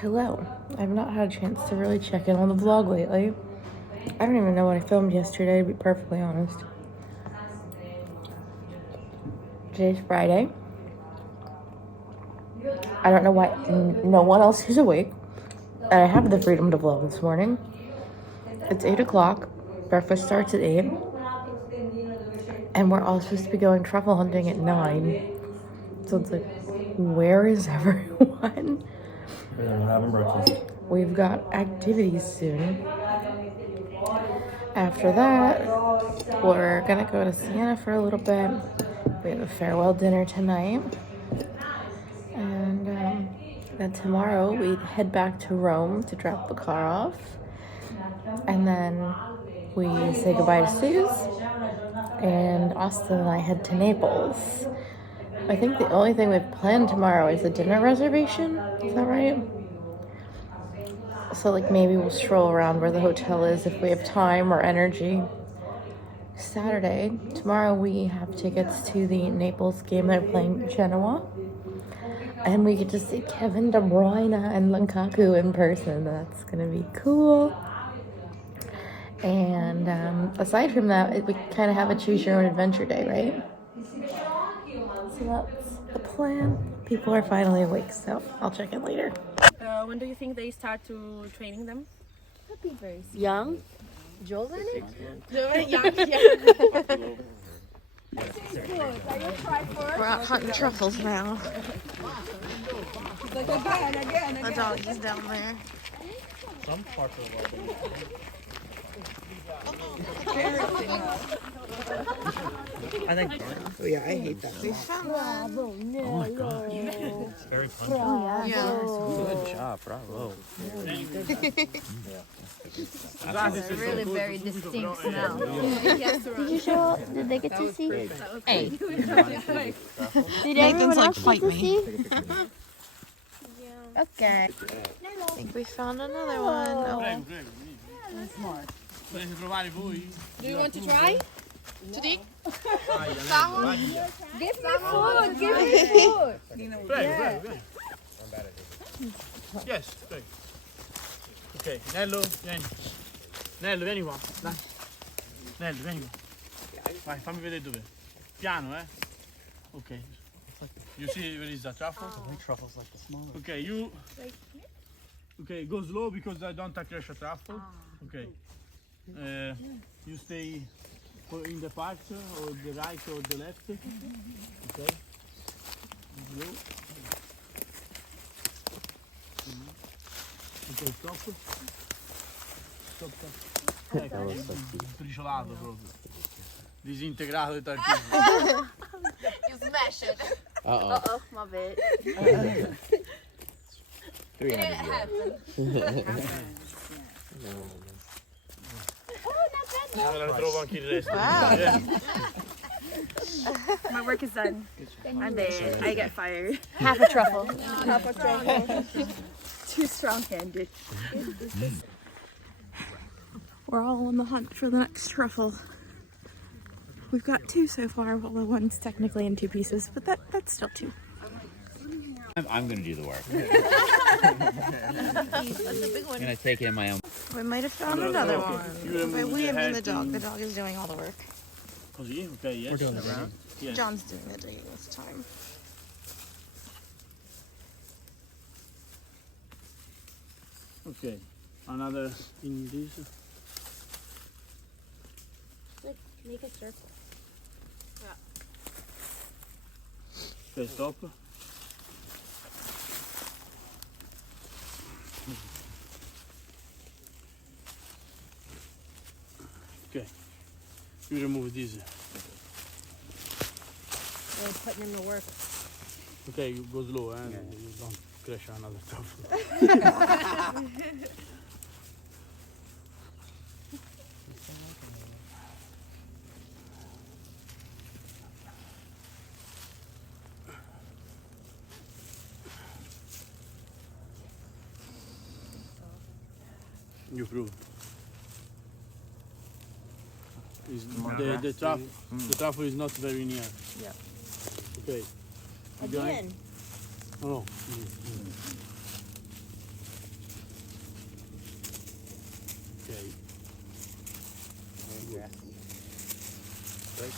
Hello. I've not had a chance to really check in on the vlog lately. I don't even know what I filmed yesterday, to be perfectly honest. Today's Friday. I don't know why no one else is awake. And I have the freedom to vlog this morning. It's 8 o'clock. Breakfast starts at 8. And we're all supposed to be going truffle hunting at 9. So it's like, where is everyone? We're having breakfast. We've got activities soon. After that, we're gonna go to Siena for a little bit. We have a farewell dinner tonight. And then tomorrow we head back to Rome to drop the car off. And then we say goodbye to Suze. And Austin and I head to Naples. I think the only thing we've planned tomorrow is a dinner reservation. Is that right? So like maybe we'll stroll around where the hotel is if we have time or energy. Saturday, tomorrow we have tickets to the Naples game. They're playing Genoa. And we get to see Kevin De Bruyne and Lukaku in person. That's going to be cool. And aside from that, we kind of have a choose your own adventure day, right? So that's the plan. People are finally awake, so I'll check in later. When do you think they start to training them? That'd be very young. Jolene? We're out hunting truffles now. Again. The doggy's down there. Some parts of the world. I think. Oh yeah, I hate that. We found one. Oh my gosh. It's very fun. Yeah. Good job, bravo. It's a really very distinct smell. Did you show? Did they get to see? Hey. Did everyone else get to see? Okay. I think we found another one. Oh. Do you want to try? To dig? Give me food. Prego. Yes, prego. Ok, Nello, vieni. Nello, vieni qua. Dai. Nello, vieni qua. Vai, fammi vedere dove. Piano, eh? Ok. You see where is the truffle? The white truffle's like the smaller. Okay, you... Okay, go slow because I don't crash a truffle. Okay. You stay in the part or the right or the left. Okay. Slow. Ok, stop. Stop. Ecco, briciolato proprio. Disintegrato il tartufo. You smash it. Uh-oh. My bad. 300 Allora trovo anche il resto. My work is done. I'm dead. I get fired. Half a truffle. Half a truffle. Too strong-handed. We're all on the hunt for the next truffle. We've got 2 so far, although one's technically in 2 pieces, but that's still 2. I'm gonna do the work. I'm gonna take it in my own. We might have found another one. But we have the dog. The dog is doing all the work. Così, ok, yes. We're doing it around. Yes. John's doing the digging this time. Okay, another in this. Make a circle. Okay, stop. Okay, you remove this. We're putting him to work. Okay, you go slow, eh? You don't crash another truffle. You prove. The truffle is not very near. Yeah. Okay. Again. Oh.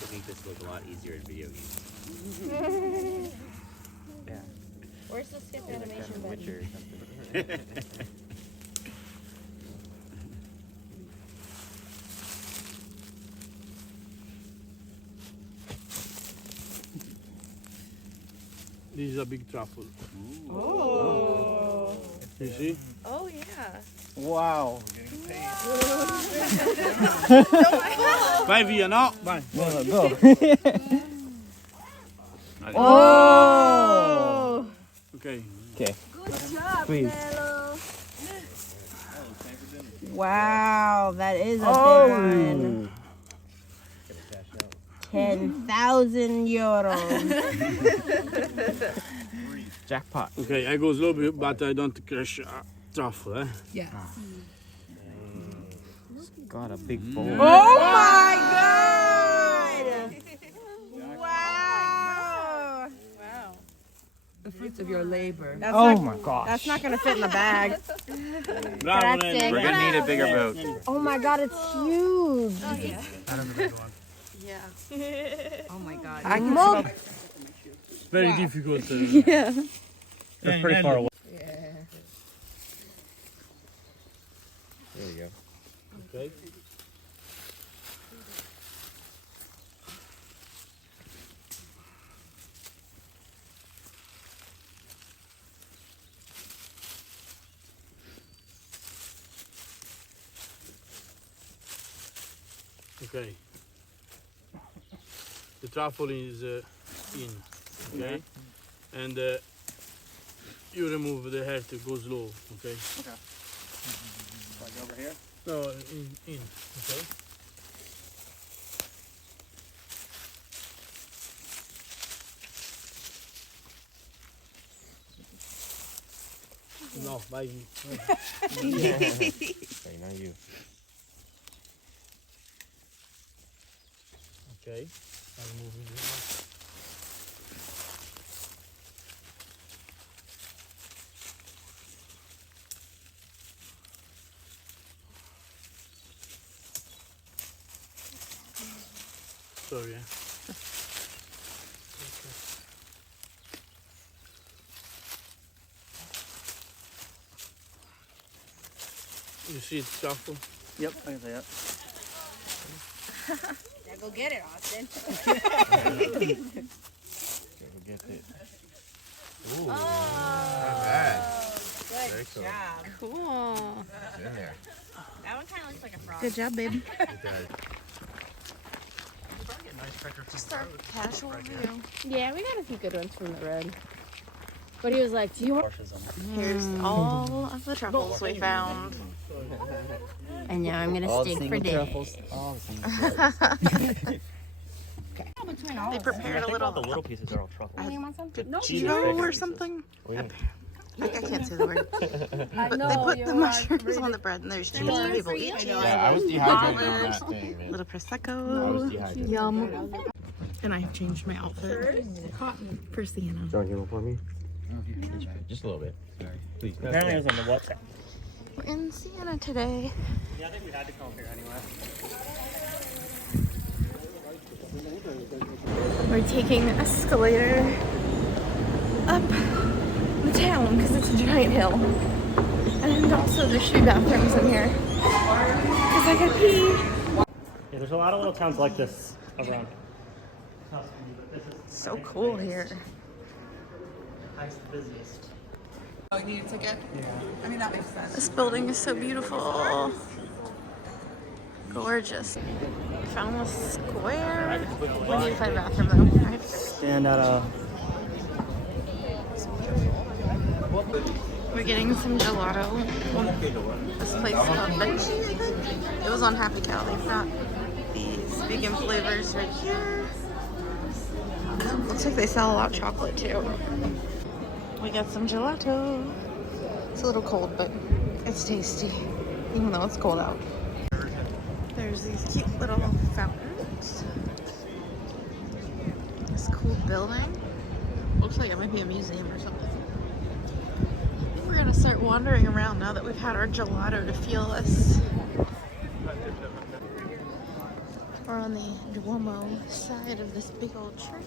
to make this look a lot easier in video games. Yeah. Where's the skip animation button? Witcher or something. This is a big truffle. Oh. You see? Oh yeah. Wow. Vai via, no? Vai. No, go. Oh. Okay. Okay. Good job, Please. Nello. Wow, that is a big one. 10,000 euros. Jackpot. Okay, I go slow, but I don't crash truffle, eh? Yes. Got a big bowl. Oh my god! Wow! Wow. The fruits of your labor. That's Oh not, my gosh. that's not gonna fit in the bag. Bravo, Grazie. Nelly. We're gonna need a bigger boat. Oh my god, it's huge. That is a big one. Oh my god. I can smell. It's very difficult. Yeah. It's pretty far away. There we go. Okay. Okay. The truffle is in, okay? And you remove the hair to go slow, okay? Like over here? No, in, okay? No, vai. Okay, now you. Okay. I'm moving it. Sorry, yeah. You see it's truffle? Yep, I can say that. Yeah, go get it, Austin. Okay, we'll get it. Ooh. Good Very cool. job. Cool. It's in there. That one kind of looks like a frog. Good job, babe. It does. Just our casual view. Yeah, we got a few good ones from the road. But he was like, do you want... Here's all of the truffles we found. And now I'm going to steak for dinner. They prepared a little pieces are all truffle. Giro or something. I can't say the word. But they put the mushrooms on the bread and there's cheese for people each. Yeah, I was dehydrated on that thing, man. Little I was prosecco. dehydrated. Yum. And I have changed my outfit for Siena. Don't you for me? Just a little bit. Please. Apparently it was on the WhatsApp. We're in Siena today. Yeah, I think we had to come here anyway. We're taking the escalator up the town because it's a giant hill. And also there should be bathrooms in here. Because I could pee. Yeah, there's a lot of little towns like this around. So cool here. The busiest. Oh, you need a ticket? Yeah. I mean, that makes sense. This building is so beautiful. Gorgeous. Found the square. We need to find a bathroom though, right? Stand at a... We're getting some gelato. This place is called Benji, I think. It was on Happy Cow. They've got these vegan flavors right here. Looks like they sell a lot of chocolate too. We got some gelato. It's a little cold, but it's tasty, even though it's cold out. There's these cute little fountains. This cool building. Looks like it might be a museum or something. I think we're gonna start wandering around now that we've had our gelato to fuel us. We're on the Duomo side of this big old church.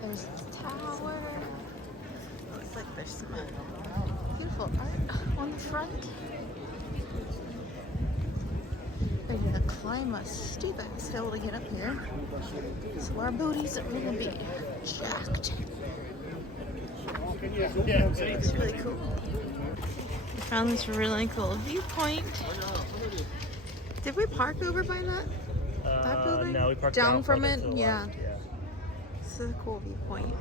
There's this tower. Looks like there's some beautiful art on the front. We're gonna climb a steep ass hill to get up here. So our booties are gonna be jacked. It's really cool. We found this really cool viewpoint. Did we park over by that building? No, we parked down from further it. to the Yeah. left, This is a cool viewpoint.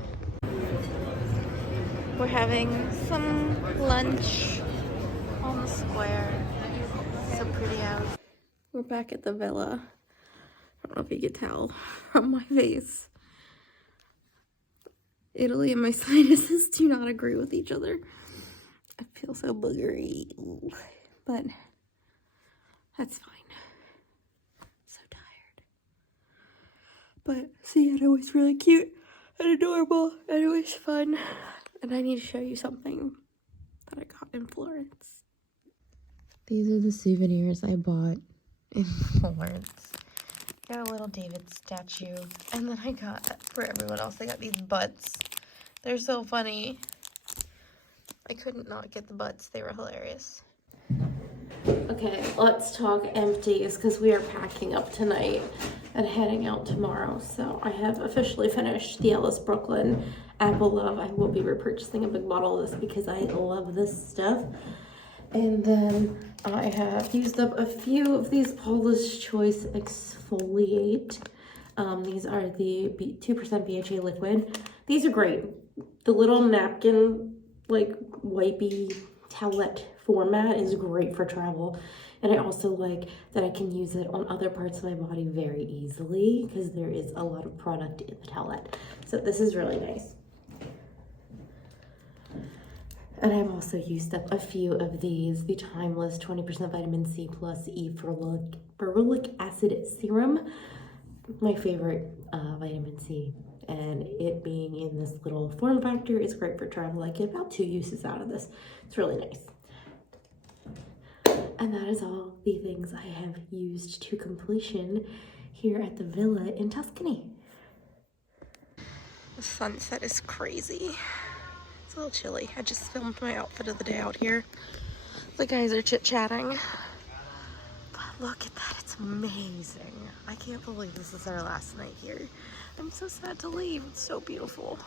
We're having some lunch on the square. So pretty out. We're back at the villa. I don't know if you can tell from my face. Italy and my sinuses do not agree with each other. I feel so boogery. Ooh. But that's fine. So tired. But Siena was really cute and adorable, and it was fun. And I need to show you something that I got in Florence. These are the souvenirs I bought in Florence. Got a little David statue, and then I got, for everyone else, I got these butts. They're so funny. I couldn't not get the butts. They were hilarious. Okay, let's talk empties, because we are packing up tonight and heading out tomorrow. So I have officially finished the Ellis Brooklyn Apple Love. I will be repurchasing a big bottle of this because I love this stuff. And then I have used up a few of these Paula's Choice Exfoliate. These are the 2% BHA liquid. These are great. The little napkin, like wipey towelette format is great for travel. And I also like that I can use it on other parts of my body very easily because there is a lot of product in the towelette. So this is really nice. And I've also used up a few of these, the Timeless 20% Vitamin C plus E ferulic acid serum. My favorite vitamin C. And it being in this little form factor is great for travel. I get about 2 uses out of this. It's really nice. And that is all the things I have used to completion here at the villa in Tuscany. The sunset is crazy. It's a little chilly. I just filmed my outfit of the day out here. The guys are chit-chatting. But look at that, it's amazing. I can't believe this is our last night here. I'm so sad to leave, it's so beautiful.